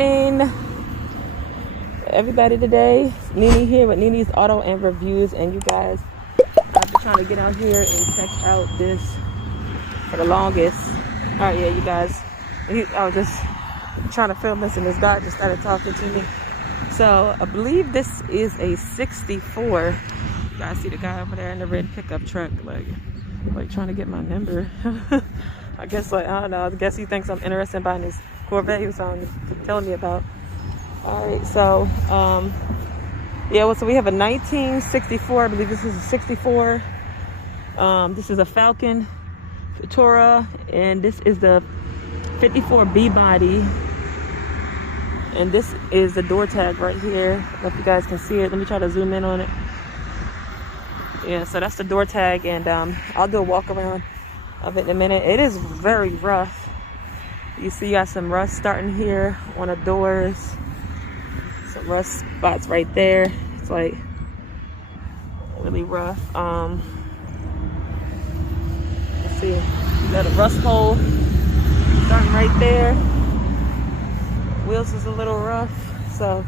happening, everybody? Today, NeNe here with NeNe's Auto and Reviews, and you guys, I've been trying to get out here and check out this for the longest. All right, yeah, you guys, I was just trying to film this, and this guy just started talking to me. So I believe this is a 64. You guys see the guy over there in the red pickup truck, like trying to get my number. I guess, I don't know, I guess he thinks I'm interested in buying this Corvette he was telling me about. All right, so yeah, well, so we have a 1964. I believe this is a 64. This is a Falcon Futura, and this is the 54B body, and this is the door tag right here. I don't know if you guys can see it. Let me try to zoom in on it. Yeah, so that's the door tag, and I'll do a walk around of it in a minute. It is very rough. You see, you got some rust starting here on the doors, some rust spots right there. It's like really rough. Let's see, you got a rust hole starting right there. Wheels is a little rough, so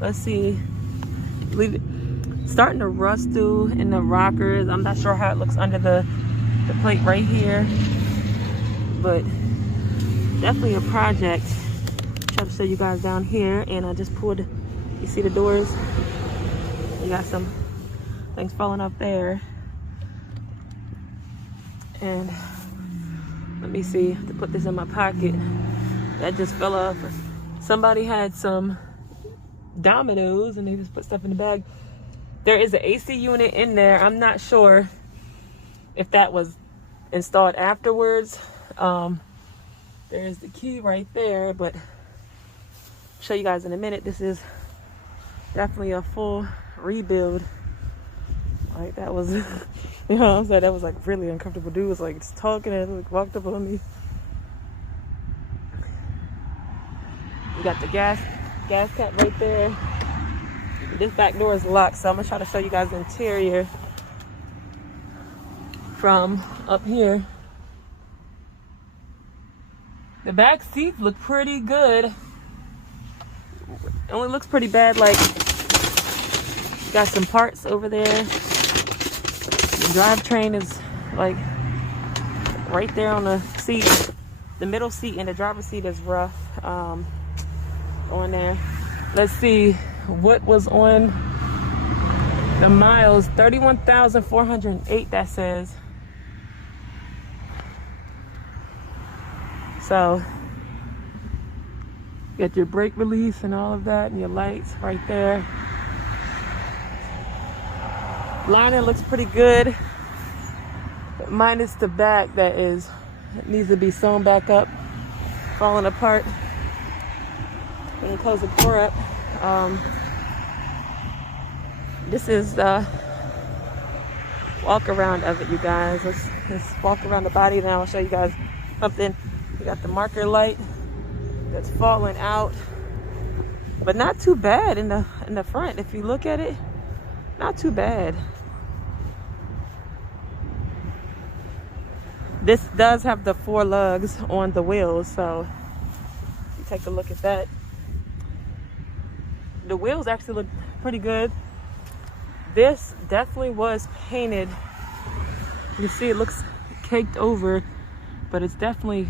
let's see. Leave it starting to rust through in the rockers. I'm not sure how it looks under the plate right here, but definitely a project. Try to show you guys down here, and I just pulled, you see the doors? You got some things falling up there. And let me see, I have to put this in my pocket. That just fell off. Somebody had some dominoes and they just put stuff in the bag. There is an AC unit in there. I'm not sure if that was installed afterwards. There's the key right there, but I'll show you guys in a minute. This is definitely a full rebuild. Like, that was, you know what I'm saying? That was like really uncomfortable. Dude was like just talking and like walked up on me. You got the gas cap right there. This back door is locked, so I'm gonna try to show you guys the interior from up here. The back seats look pretty good. It only looks pretty bad, like, got some parts over there. The drivetrain is like right there on the seat. The middle seat and the driver's seat is rough on there. Let's see what was on the miles. 31,408, that says. So, you got your brake release and all of that, and your lights right there. Liner looks pretty good, minus the back that it needs to be sewn back up, falling apart. We're gonna close the door up. This is the walk around of it, you guys. Let's walk around the body now. I'll show you guys something. You got the marker light that's falling out, but not too bad in the front. If you look at it, not too bad. This does have the 4 lugs on the wheels, so you take a look at that. The wheels actually look pretty good. This definitely was painted. You see it looks caked over, but it's definitely,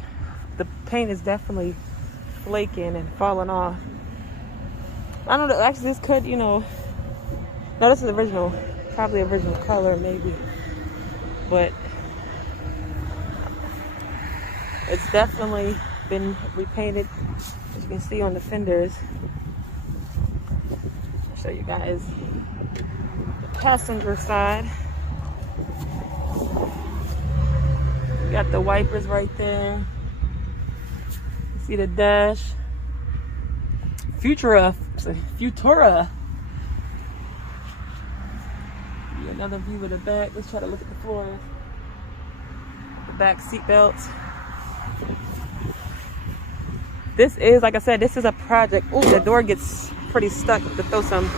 the paint is definitely flaking and falling off. I don't know, actually this could, you know, no, this is original, probably original color maybe, but it's definitely been repainted, as you can see on the fenders. I'll show you guys the passenger side. You got the wipers right there. You see the dash. Futura. Another view of the back. Let's try to look at the floor. The back seat belts. This is, like I said, this is a project. Ooh, the door gets pretty stuck to throw some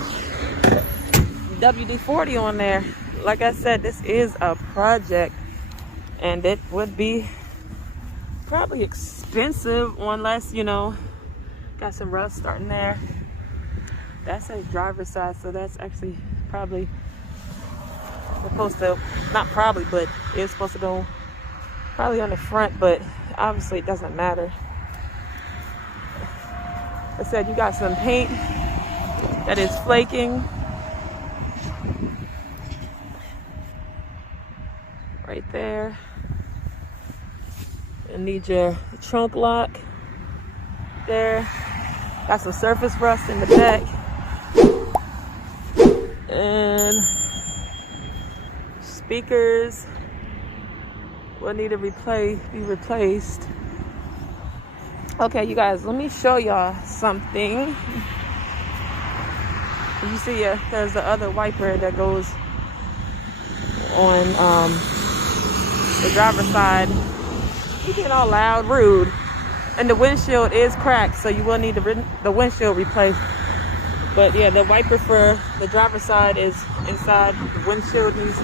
WD-40 on there. Like I said, this is a project, and it would be probably expensive unless, you know, Got some rust starting there. That says driver's side, so that's actually probably supposed to, not probably, but it's supposed to go probably on the front, but obviously it doesn't matter. I said you got some paint that is flaking right there. You need your trunk lock there. Got some surface rust in the back. And speakers will need to be replaced. Okay, you guys, let me show y'all something. You see, there's the other wiper that goes on the driver's side. You getting all loud, rude. And the windshield is cracked, so you will need the windshield replaced. But yeah, the wiper for the driver's side is inside. The windshield needs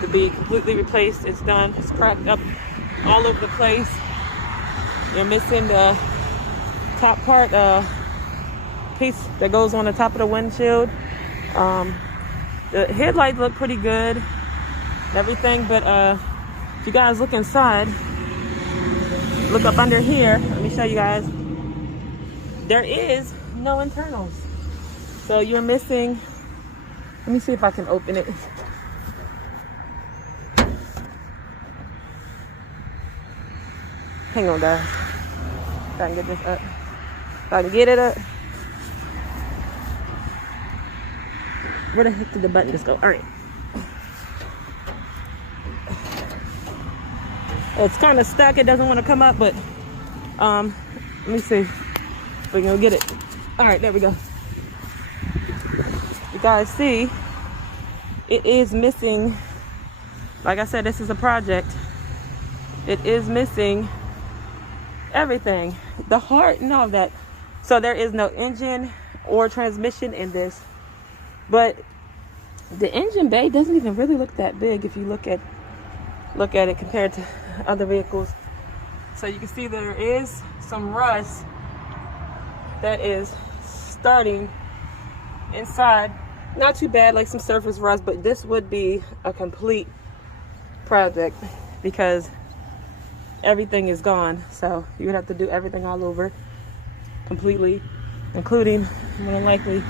to be completely replaced. It's done. It's cracked up all over the place. You're missing the top part piece that goes on the top of the windshield. The headlights look pretty good and everything, but if you guys look inside, look up under here, let me show you guys, there is no internals. So you're missing, let me see if I can open it. Hang on, guys. If I can get this up. If I can get it up. Where the heck did the button just go? All right. It's kind of stuck. It doesn't want to come up, but let me see if we can get it. All right, there we go. You guys see, it is missing. Like I said, this is a project. It is missing everything, the heart and all of that. So there is no engine or transmission in this, but the engine bay doesn't even really look that big if you look at it compared to other vehicles. So you can see there is some rust that is starting inside. Not too bad, like some surface rust, but this would be a complete project because everything is gone. So you would have to do everything all over completely, including more than likely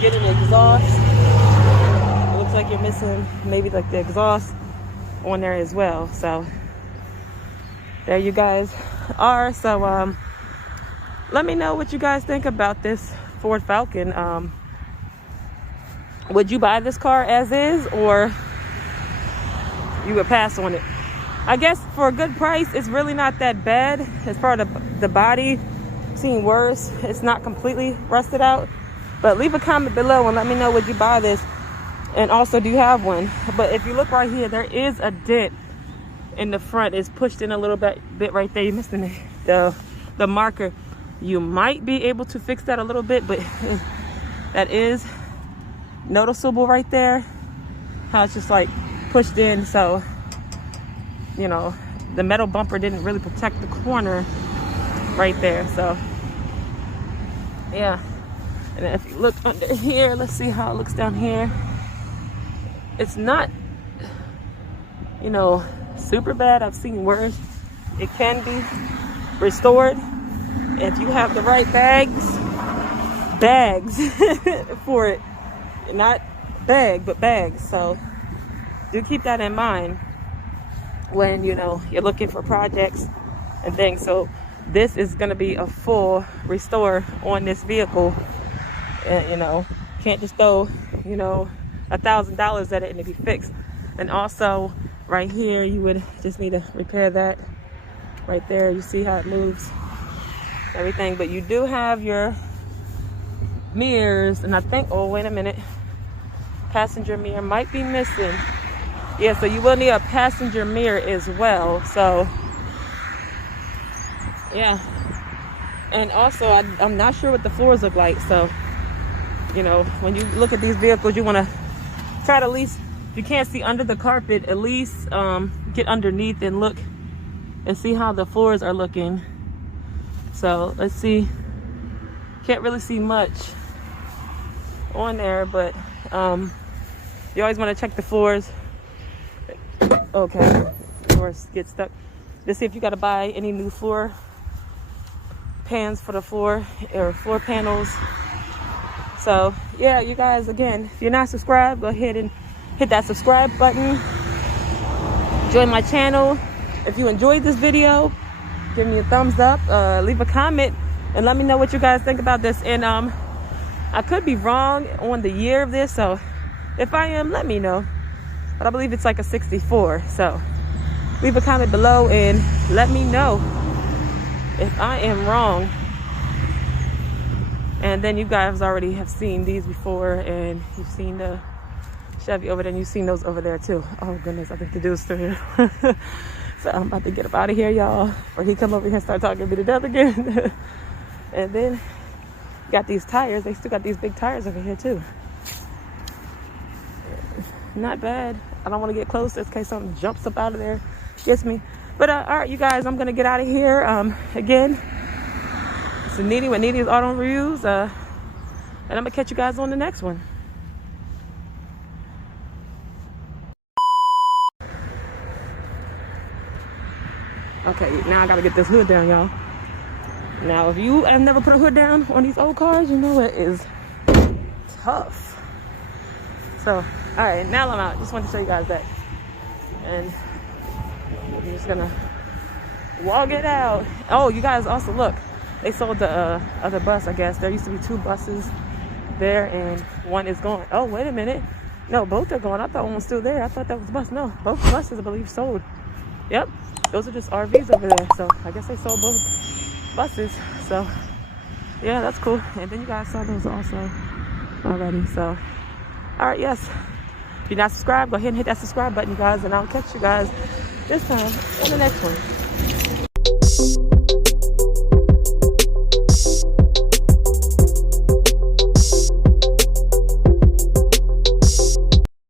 getting the exhaust. It looks like you're missing maybe like the exhaust on there as well. So there you guys are. So let me know what you guys think about this Ford Falcon. Would you buy this car as is, or you would pass on it? I guess for a good price, it's really not that bad. As far as the body, seen worse. It's not completely rusted out. But leave a comment below and let me know, would you buy this? And also, do you have one? But if you look right here, there is a dent in the front. It's pushed in a little bit right there. You're missing the marker. You might be able to fix that a little bit, but that is noticeable right there. How it's just like pushed in. So, you know, the metal bumper didn't really protect the corner right there. So, yeah. And then if you look under here, let's see how it looks down here. It's not, you know, super bad. I've seen worse. It can be restored if you have the right bags for it. Not bag, but bags. So do keep that in mind when, you know, you're looking for projects and things. So this is going to be a full restore on this vehicle. You know, can't just throw, you know, $1,000 at it and it be fixed. And also right here, you would just need to repair that right there. You see how it moves, everything. But you do have your mirrors, and I think, oh wait a minute, passenger mirror might be missing. Yeah, so you will need a passenger mirror as well. So yeah, and also I'm not sure what the floors look like. So, you know, when you look at these vehicles, you want to try to at least, if you can't see under the carpet, at least get underneath and look and see how the floors are looking. So let's see Can't really see much on there, but you always want to check the floors. Okay, floors get stuck. To see if you got to buy any new floor pans for the floor or floor panels. So yeah, you guys, again, if you're not subscribed, go ahead and hit that subscribe button. Join my channel. If you enjoyed this video, give me a thumbs up, leave a comment, and let me know what you guys think about this. And I could be wrong on the year of this, so if I am, let me know. But I believe it's like a 64. So leave a comment below and let me know if I am wrong. And then you guys already have seen these before, and you've seen the Chevy over there, and you've seen those over there too. Oh goodness, I think the dude's still here. So I'm about to get up out of here, y'all, or he come over here and start talking me to death again. And then got these tires. They still got these big tires over here too. Not bad. I don't want to get close in case something jumps up out of there, gets me. But all right, you guys, I'm gonna get out of here. Again, it's NeNe with NeNe's Auto Reviews, and I'm gonna catch you guys on the next one. Okay, now I gotta get this hood down, y'all. Now, if you have never put a hood down on these old cars, you know it is tough. So, all right, now I'm out. Just wanted to show you guys that. And I'm just gonna walk it out. Oh, you guys also look. They sold the other bus, I guess. There used to be 2 buses there, and one is gone. Oh, wait a minute. No, both are gone. I thought one was still there. I thought that was a bus. No, both buses, I believe, sold. Yep, those are just RVs over there. So I guess they sold both buses. So yeah, that's cool. And then you guys saw those also already. So all right, yes, if you're not subscribed, go ahead and hit that subscribe button, you guys, and I'll catch you guys this time in the next one.